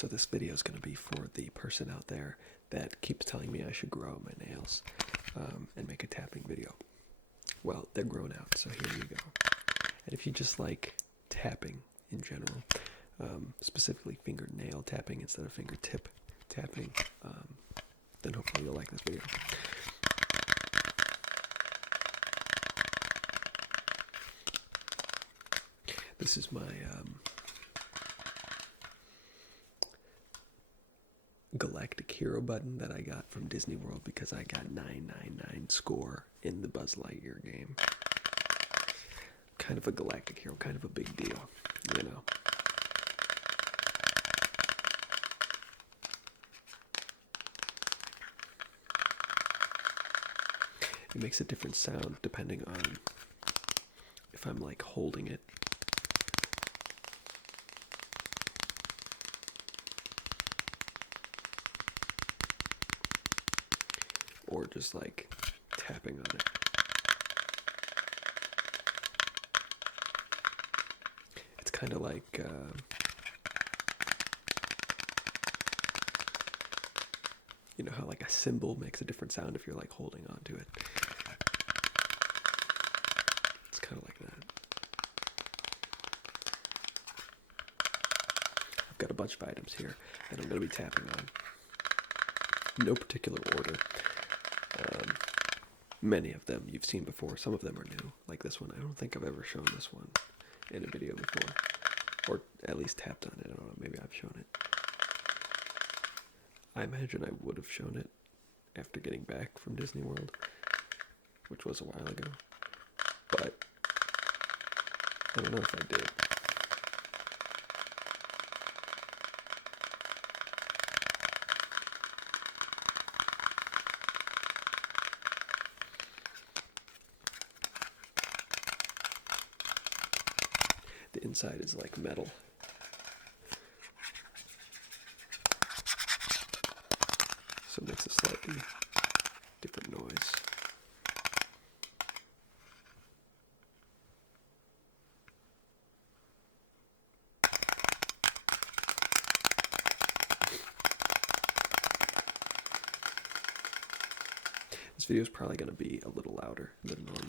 So this video is going to be for the person out there that keeps telling me I should grow my nails and make a tapping video. Well, they're grown out, so here you go. And if you just like tapping in general, specifically fingernail tapping instead of fingertip tapping, then hopefully you'll like this video. This is my Galactic Hero button that I got from Disney World because I got 999 score in the Buzz Lightyear game. Kind of a Galactic Hero, kind of a big deal, you know. It makes a different sound depending on if I'm like holding it. Or just like tapping on it. It's kind of like you know how like a cymbal makes a different sound if you're like holding onto it. It's kind of like that. I've got a bunch of items here that I'm going to be tapping on. No particular order. Many of them you've seen before. Some of them are new, like this one. I don't think I've ever shown this one in a video before, or at least tapped on it. I don't know, maybe I've shown it. I imagine I would have shown it after getting back from Disney World, which was a while ago, but I don't know if I did. The inside is like metal. So it makes a slightly different noise. This video is probably going to be a little louder than normal.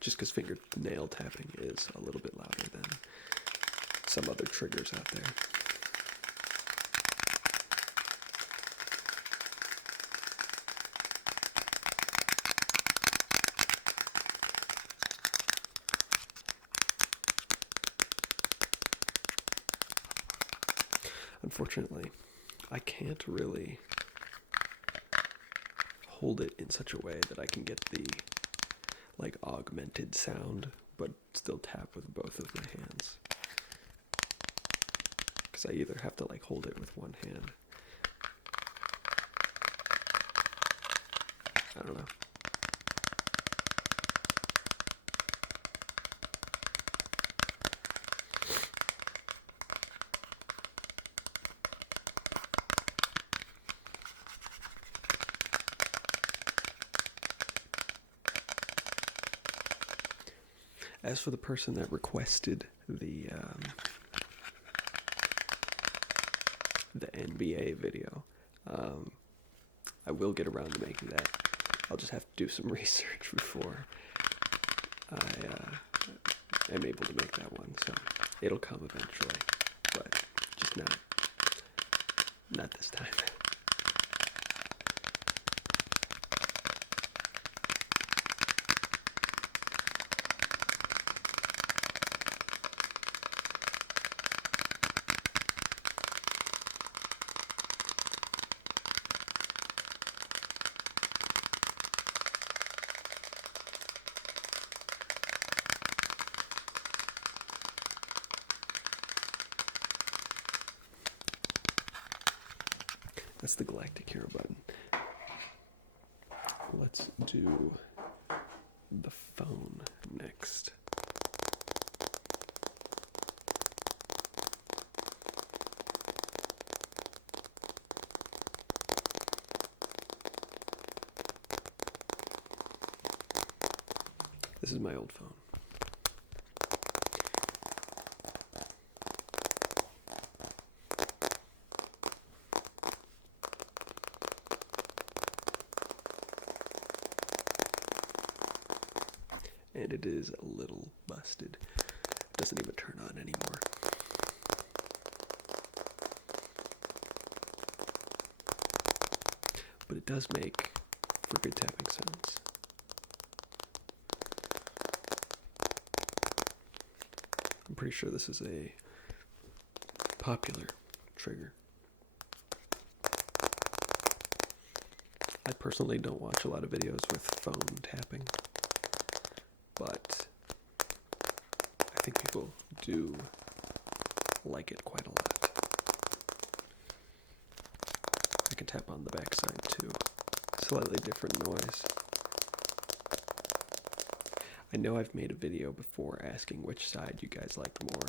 Just because fingernail tapping is a little bit louder than some other triggers out there. Unfortunately, I can't really hold it in such a way that I can get the like augmented sound, but still tap with both of my hands. Because I either have to like hold it with one hand. I don't know. As for the person that requested the NBA video, I will get around to making that. I'll just have to do some research before I am able to make that one. So it'll come eventually, but just not this time. That's the Galactic Hero button. Let's do the phone next. This is my old phone. and it is a little busted. It doesn't even turn on anymore. But it does make for good tapping sounds. I'm pretty sure this is a popular trigger. I personally don't watch a lot of videos with phone tapping, but I think people do like it quite a lot. I can tap on the backside too. Slightly different noise. I know I've made a video before asking which side you guys liked more.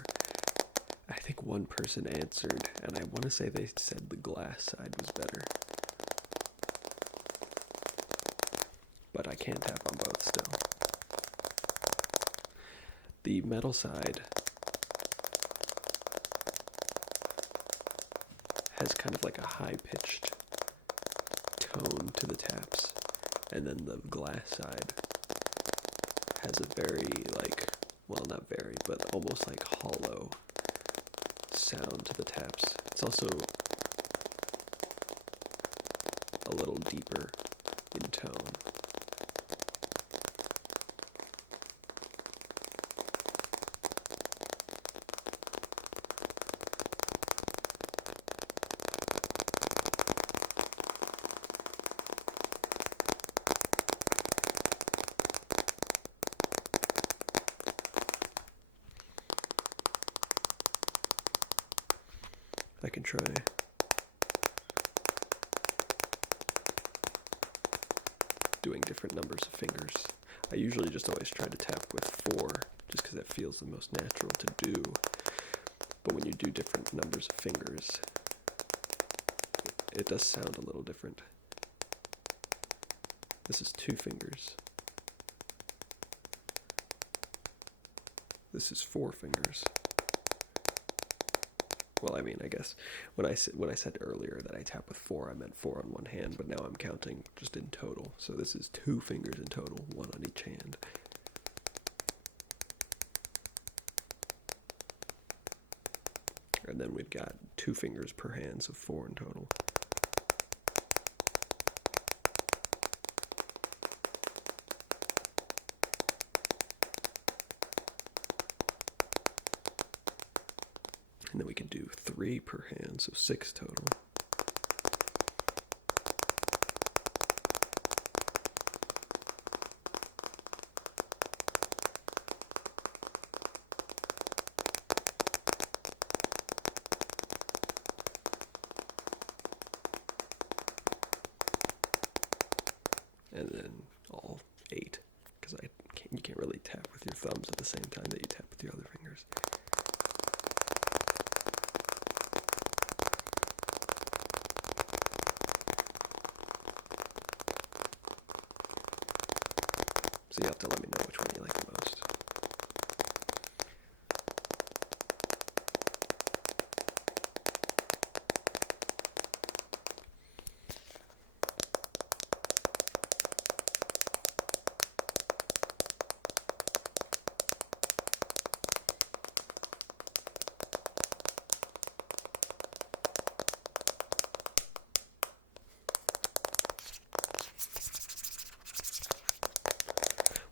I think one person answered, and I want to say they said the glass side was better. But I can tap on both still. The metal side has kind of like a high-pitched tone to the taps, and then the glass side has a very, like, well, not very, but almost like hollow sound to the taps. It's also a little deeper in tone. I can try doing different numbers of fingers. I usually just always try to tap with 4, just because that feels the most natural to do. But when you do different numbers of fingers, it does sound a little different. This is 2 fingers. This is 4 fingers. Well, I mean, I guess when I said earlier that I tap with 4, I meant 4 on one hand, but now I'm counting just in total. So this is 2 fingers in total, 1 on each hand. And then we've got 2 fingers per hand, so 4 in total. And then we can do 3 per hand, so 6 total. And then all 8, because you can't really tap with your thumbs at the same time that you tap with your other fingers. So you have to let me know which one you like the most.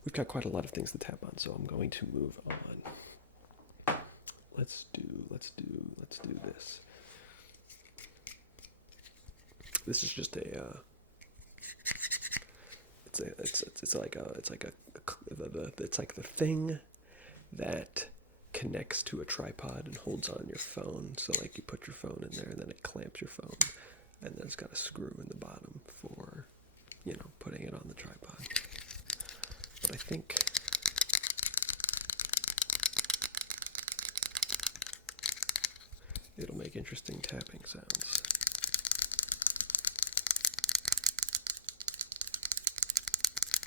We've got quite a lot of things to tap on, so I'm going to move on. Let's do this. This is just it's like the thing that connects to a tripod and holds on your phone. So like you put your phone in there and then it clamps your phone, and then it's got a screw in the bottom for, putting it on the tripod. But I think it'll make interesting tapping sounds.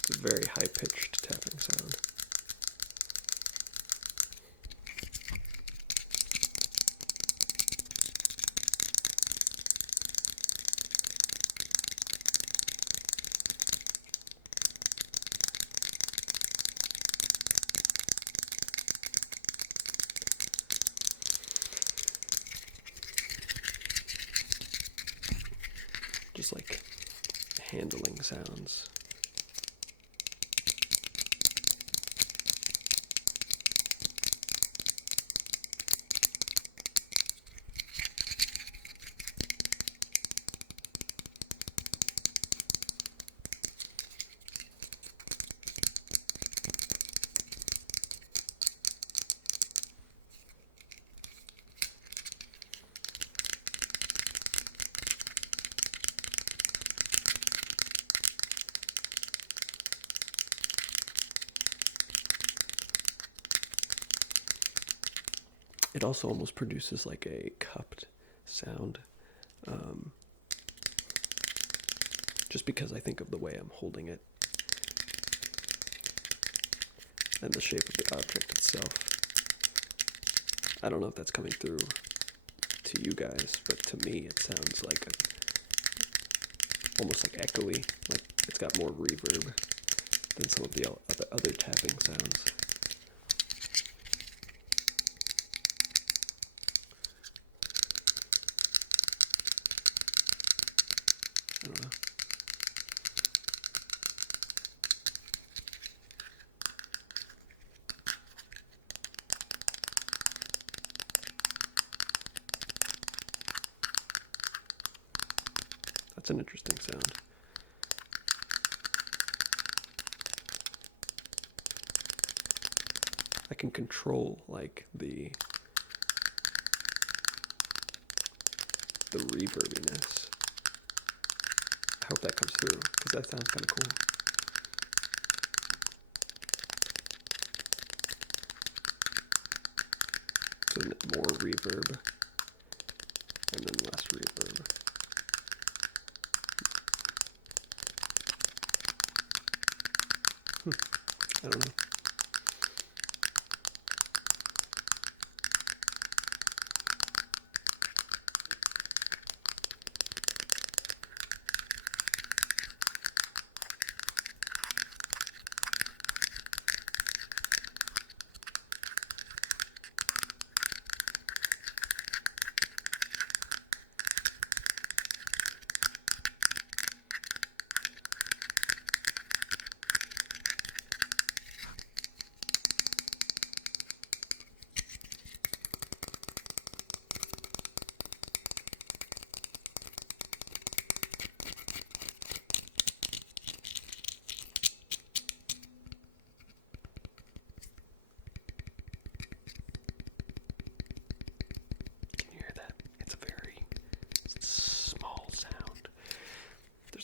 It's a very high-pitched tapping sound. just like handling sounds. It also almost produces like a cupped sound, just because I think of the way I'm holding it and the shape of the object itself. I don't know if that's coming through to you guys, but to me it sounds like almost like echoey, like it's got more reverb than some of the other tapping sounds. I don't know. That's an interesting sound. I can control like the reverbiness. I hope that comes through, because that sounds kind of cool. So more reverb, and then less reverb. I don't know.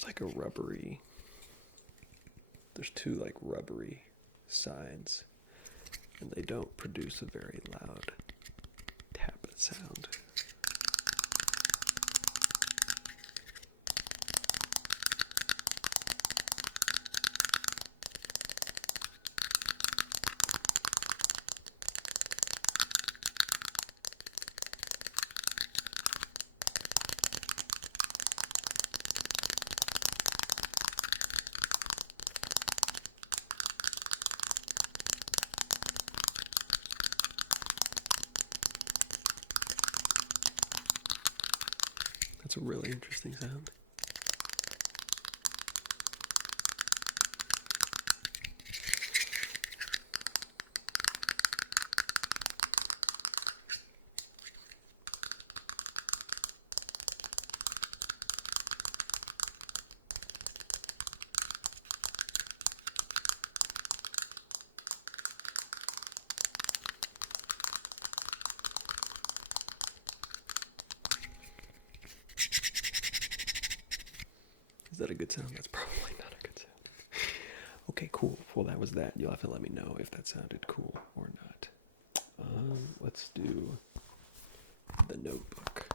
Like a rubbery, there's two like rubbery sides, and they don't produce a very loud tap sound. That's a really interesting sound. Is that a good sound? That's probably not a good sound. Okay, cool. Well, that was that. You'll have to let me know if that sounded cool or not. Let's do the notebook.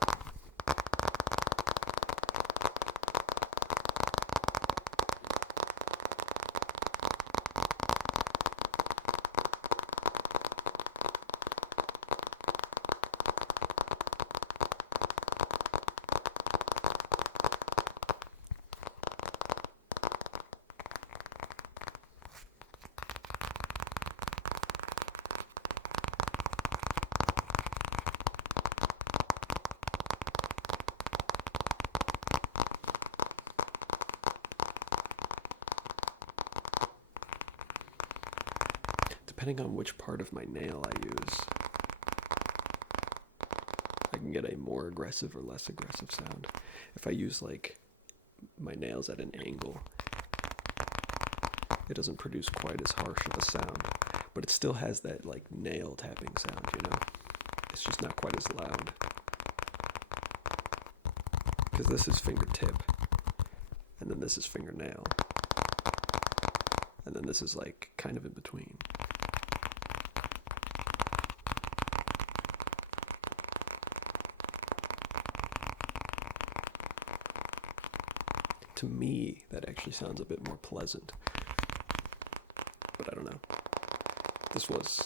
depending on which part of my nail I use, I can get a more aggressive or less aggressive sound. If I use like my nails at an angle, it doesn't produce quite as harsh of a sound, but it still has that like nail tapping sound, you know? It's just not quite as loud. Because this is fingertip, and then this is fingernail, and then this is like kind of in between. To me, that actually sounds a bit more pleasant. But I don't know. This was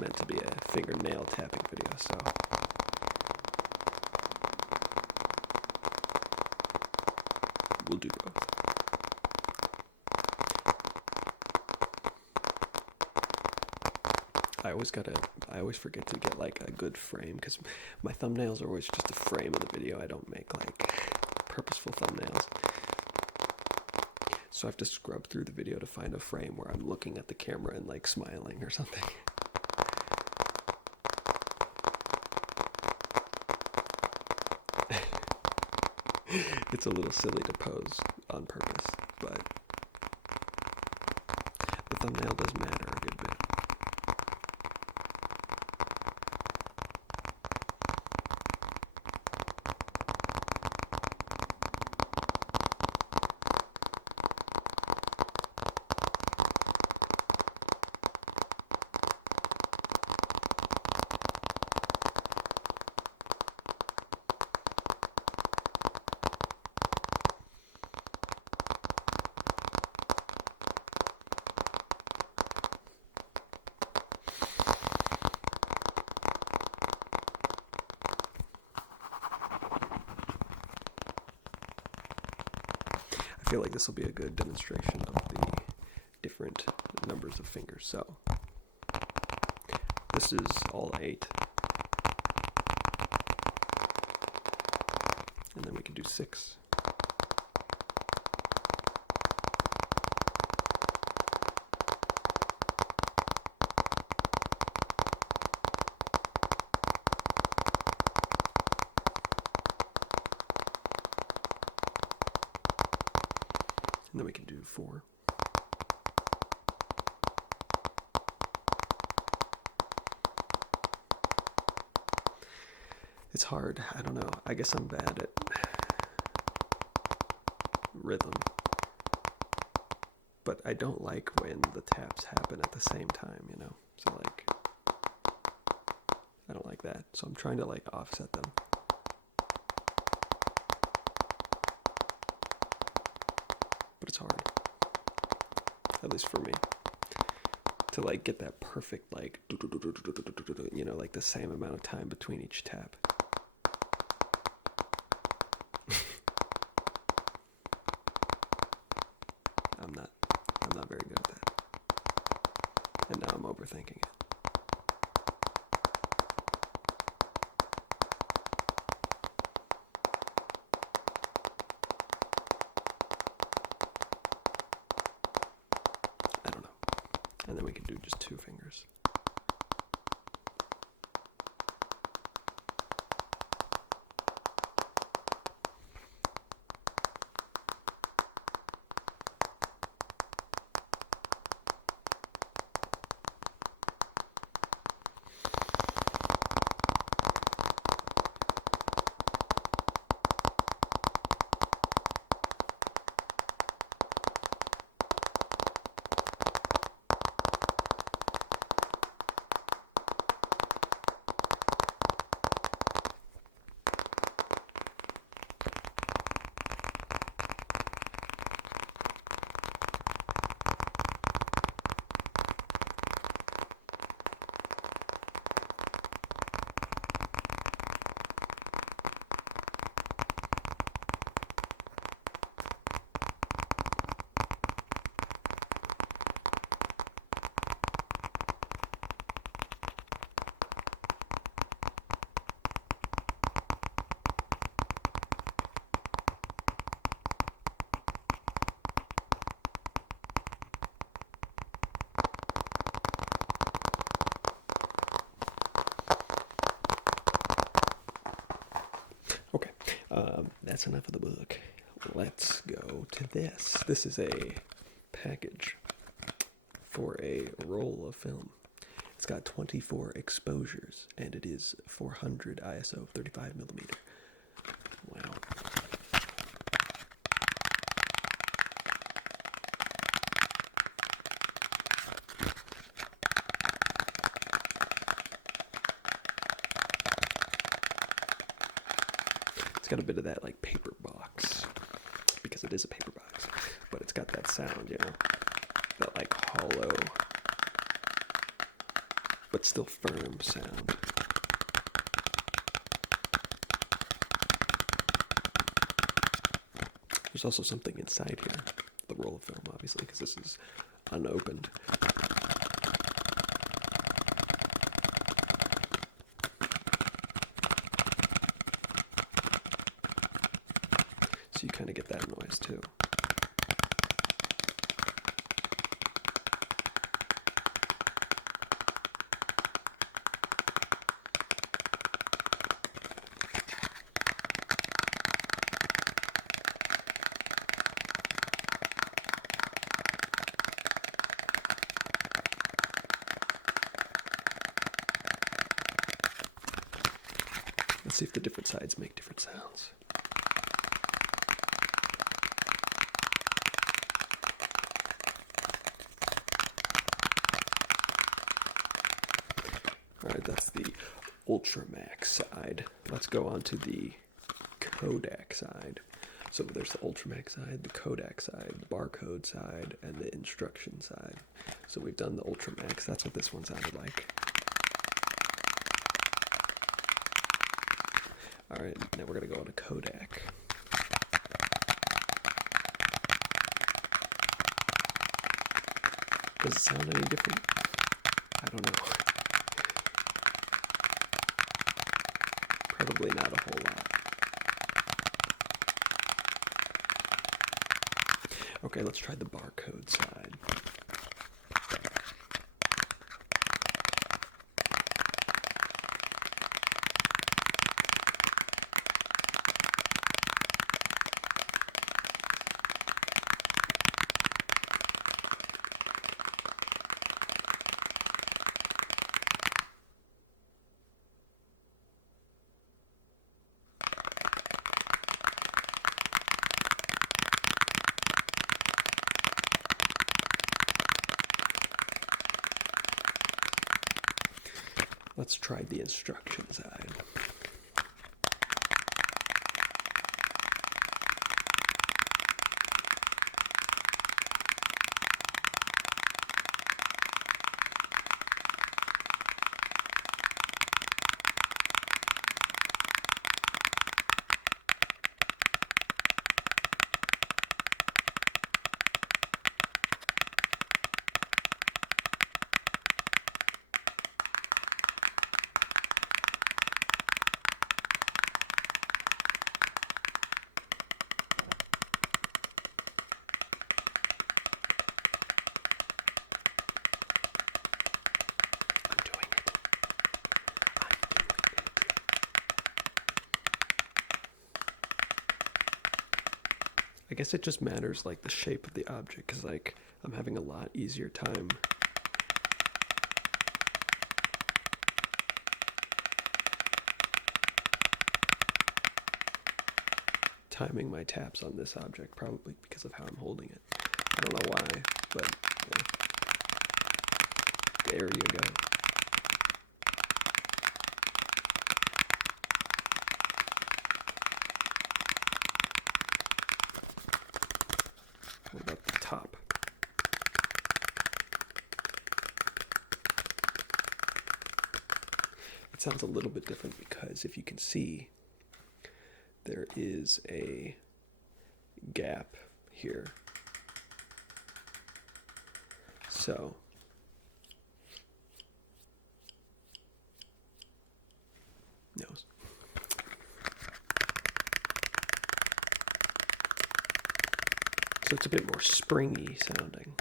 meant to be a fingernail tapping video, so we'll do both. I always forget to get like a good frame, because my thumbnails are always just a frame of the video. I don't make like purposeful thumbnails. So I have to scrub through the video to find a frame where I'm looking at the camera and like smiling or something. It's a little silly to pose on purpose, but the thumbnail does matter a good bit. I feel like this will be a good demonstration of the different numbers of fingers. So this is all 8, and then we can do 6. And then we can do 4. It's hard. I don't know. I guess I'm bad at rhythm. But I don't like when the taps happen at the same time, you know? So like, I don't like that. So I'm trying to like offset them. But it's hard, at least for me, to like get that perfect like, you know, like the same amount of time between each tap. I'm not very good at that, and now I'm overthinking it. And then we can do just 2 fingers. That's enough of the book. Let's go to this. This is a package for a roll of film. It's got 24 exposures, and it is 400 ISO, 35 millimeter. Wow. It's got a bit of that like paper box, because it is a paper box, but it's got that sound, you know, that like hollow but still firm sound. There's also something inside here, the roll of film, obviously, because this is unopened. So you kind of get that noise too. Let's see if the different sides make different sounds. Alright, that's the Ultramax side. Let's go on to the Kodak side. So there's the Ultramax side, the Kodak side, the barcode side, and the instruction side. So we've done the Ultramax. That's what this one sounded like. Alright, now we're going to go on to Kodak. Does it sound any different? I don't know. Probably not a whole lot. Okay, let's try the barcode side. Let's try the instruction side. I guess it just matters like the shape of the object, because like I'm having a lot easier time timing my taps on this object, probably because of how I'm holding it. I don't know why, but yeah. There you go. What about the top? It sounds a little bit different because if you can see, there is a gap here. So nose. So it's a bit more springy sounding.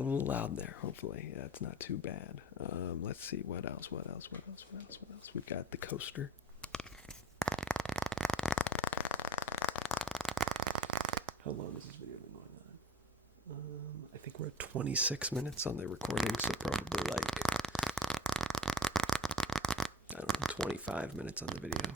a little loud there. Hopefully, yeah, it's not too bad. Let's see what else. We've got the coaster. How long has this video been going on? I think we're at 26 minutes on the recording, so probably like, I don't know, 25 minutes on the video.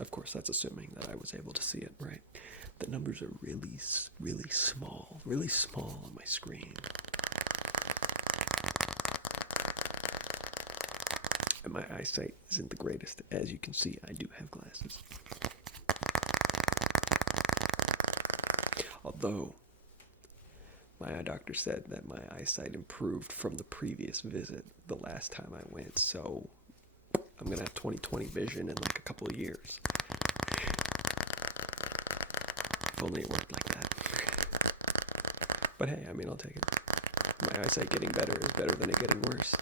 Of course, that's assuming that I was able to see it, right? The numbers are really small on my screen. And my eyesight isn't the greatest. As you can see, I do have glasses. Although, my eye doctor said that my eyesight improved from the previous visit the last time I went, so I'm going to have 20/20 vision in like a couple of years. If only it worked like that. But hey, I mean, I'll take it. My eyesight getting better is better than it getting worse.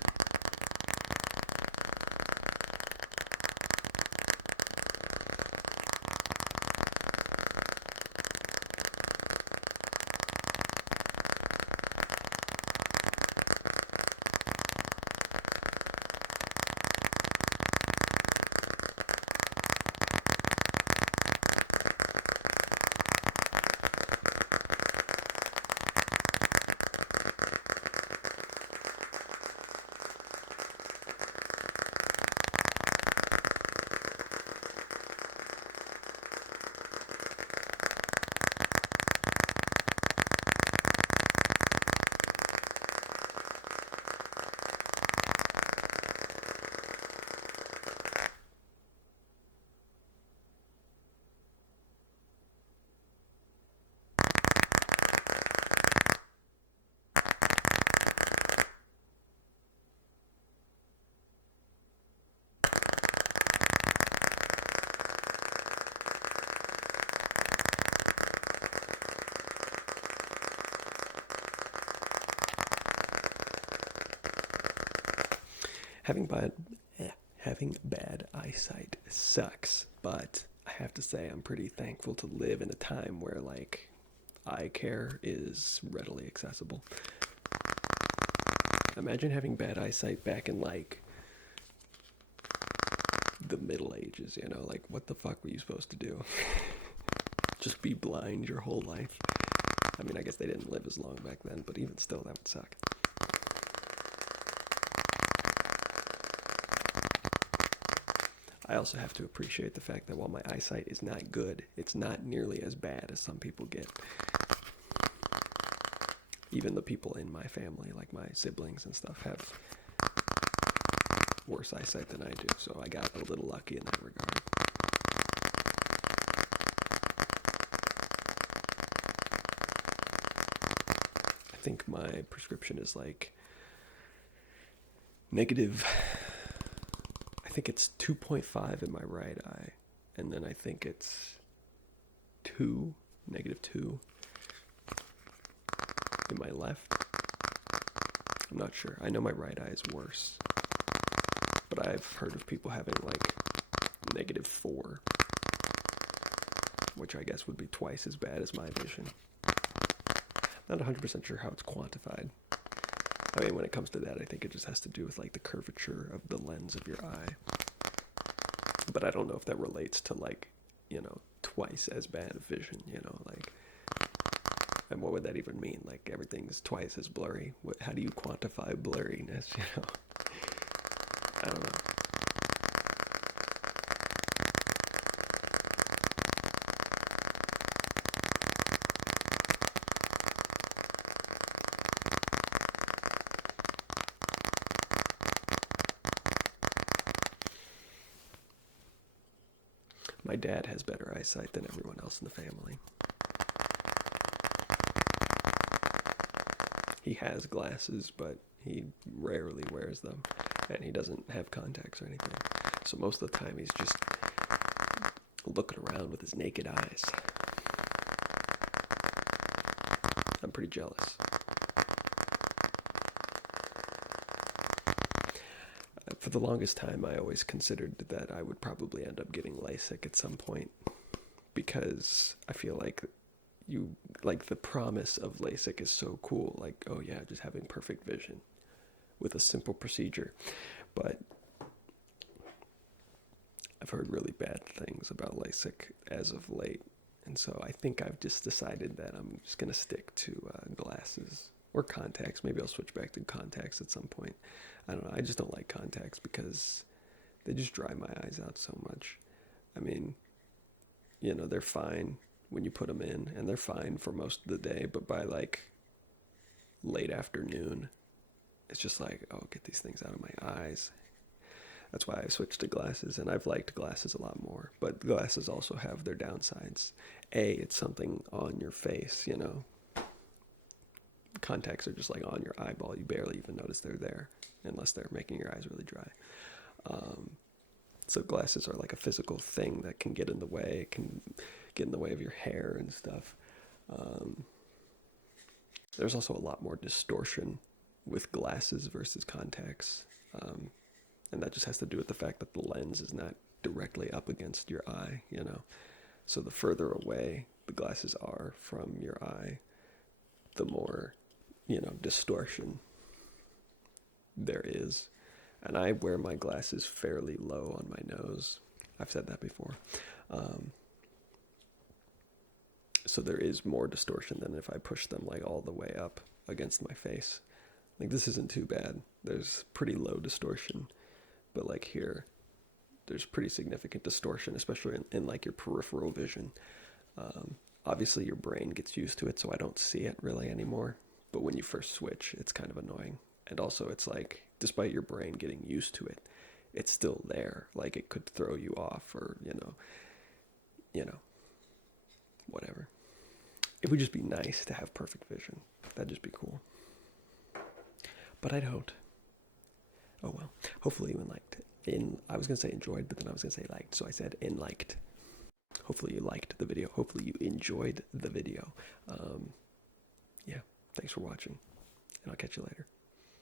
Having bad eyesight sucks, but I have to say I'm pretty thankful to live in a time where like eye care is readily accessible. Imagine having bad eyesight back in like the Middle Ages, you know, like what the fuck were you supposed to do? Just be blind your whole life? I mean, I guess they didn't live as long back then, but even still, that would suck. I also have to appreciate the fact that while my eyesight is not good, it's not nearly as bad as some people get. Even the people in my family, like my siblings and stuff, have worse eyesight than I do, so I got a little lucky in that regard. I think my prescription is like negative, I think it's 2.5 in my right eye, and then I think it's -2 in my left. I'm not sure. I know my right eye is worse, but I've heard of people having like -4, which I guess would be twice as bad as my vision. Not 100% sure how it's quantified. I mean, when it comes to that, I think it just has to do with like the curvature of the lens of your eye. But I don't know if that relates to like, you know, twice as bad of vision, you know, like, and what would that even mean? Like everything's twice as blurry. How do you quantify blurriness, you know? I don't know. My dad has better eyesight than everyone else in the family. He has glasses, but he rarely wears them, and he doesn't have contacts or anything. So most of the time he's just looking around with his naked eyes. I'm pretty jealous. For the longest time, I always considered that I would probably end up getting LASIK at some point, because I feel like the promise of LASIK is so cool. Like, oh yeah, just having perfect vision with a simple procedure. But I've heard really bad things about LASIK as of late. And so I think I've just decided that I'm just going to stick to glasses or contacts. Maybe I'll switch back to contacts at some point. I don't know. I just don't like contacts because they just dry my eyes out so much. I mean, they're fine when you put them in, and they're fine for most of the day, but by like late afternoon, it's just like, oh, get these things out of my eyes. That's why I switched to glasses, and I've liked glasses a lot more. But glasses also have their downsides. It's something on your face, Contacts are just like on your eyeball. You barely even notice they're there, unless they're making your eyes really dry. So glasses are like a physical thing that can get in the way. It can get in the way of your hair and stuff. There's also a lot more distortion with glasses versus contacts. And that just has to do with the fact that the lens is not directly up against your eye, So the further away the glasses are from your eye, the more, distortion there is. And I wear my glasses fairly low on my nose. I've said that before. So there is more distortion than if I push them like all the way up against my face. Like, this isn't too bad. There's pretty low distortion. But like here, there's pretty significant distortion, especially in like your peripheral vision. Obviously your brain gets used to it, so I don't see it really anymore. But when you first switch, it's kind of annoying. And also it's like, despite your brain getting used to it, it's still there. Like, it could throw you off, or, whatever. It would just be nice to have perfect vision. That'd just be cool. But I don't. Oh well. Hopefully you liked it. I was going to say enjoyed, but then I was going to say liked, so I said liked. Hopefully you liked the video. Hopefully you enjoyed the video. Yeah, thanks for watching, and I'll catch you later.